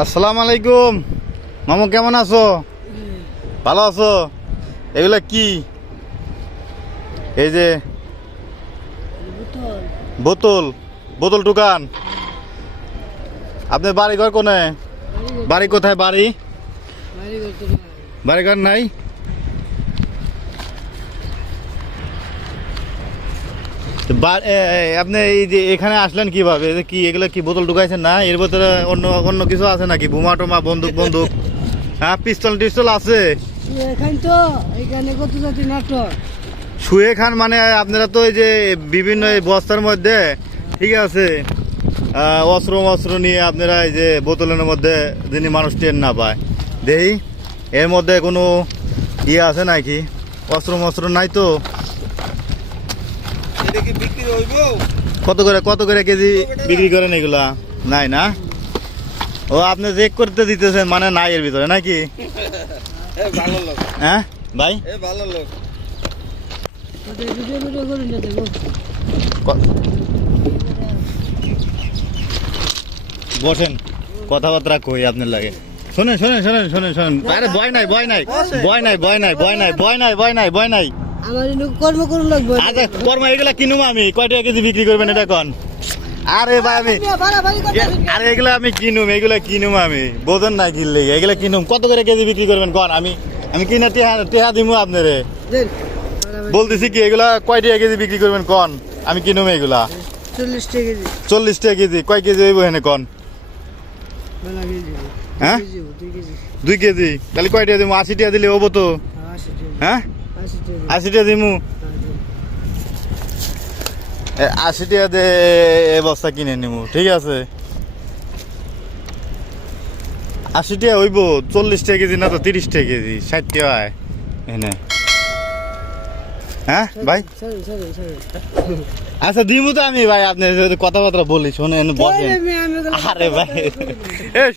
আসসালামু আলাইকুম। মামু কেমন আছো? ভালো আছো? এগুলা কি? এই যে বোতল। বোতল দোকান। আপনার বাড়ি ঘর কোনে বাড়ি কোথায় বাড়ি? বাড়ি ঘর নাই? আপনি এই যে এখানে আসলেন কীভাবে? কি এগুলো কি বোতল ঢুকাইছেন না? এর ভিতরে অন্য অন্য কিছু আছে নাকি? বোমা টোমা বন্দুক বন্দুক? হ্যাঁ পিস্তল টিস্তল আছে? শুয়ে খান মানে আপনারা তো এই যে বিভিন্ন এই বস্তার মধ্যে ঠিক আছে আহ, অস্ত্র নিয়ে আপনারা এই যে বোতলের মধ্যে যিনি মানুষ টেন না পায়। দেই এর মধ্যে কোনো ইয়ে আছে নাকি? অস্ত্র মস্ত্র নাই তো এটা কি বিক্রি হইব কত করে কত করে কেজি বিক্রি করেন এগুলা? নাই না? ও আপনি চেক করতে দিতেছেন মানে নাই এর ভিতরে নাকি? হ্যাঁ ভাই? ভালো লোক। বসেন কথাবার্তা কই আপনার লাগে? শোনেন শোনেন শোনেন শোনেন শোনেন। আরে ভয় নাই ভয় নাই। ভয় নাই ভয় নাই ভয় নাই ভয় নাই ভয় নাই ভয় নাই। আমার কর্ম করুন লাগবে। আচ্ছা কর্মা এগুলা কিনুম আমি। কয় টাকা কেজি বিক্রি করবেন এটা কোন? আরে ভাই আমি আরে এগুলা আমি কিনুম এগুলা কিনুম আমি। বোঝেন না কিনলে এগুলা কিনুম। কত করে কেজি বিক্রি করবেন কোন? আমি আমি কিনা টেহা টেহা দিমু আপনারে। বলতেছি কি এগুলা কয় টাকা কেজি বিক্রি করবেন কোন? আমি কিনুম এগুলা। চল্লিশ টাকা কেজি। চল্লিশ টাকা কেজি। কয় কেজি হইব হেনে কোন? হ্যাঁ? দুই কেজি। তাহলে কয় টাকা দিমু? আশি টাকা দিলে হব তো? হ্যাঁ? আশি টাকা দিমু? আশি টাকা দিয়ে এ বস্তা কিনে নিমু ঠিক আছে? আশি টাকা হইব চল্লিশ টাকা কেজি না তো তিরিশ টাকা কেজি ষাট টাকা হয় এনে। হ্যাঁ ভাই? আচ্ছা দিমু তো আমি ভাই আপনি কথাবার্তা বলি শোনেন আমি আরে ভাই।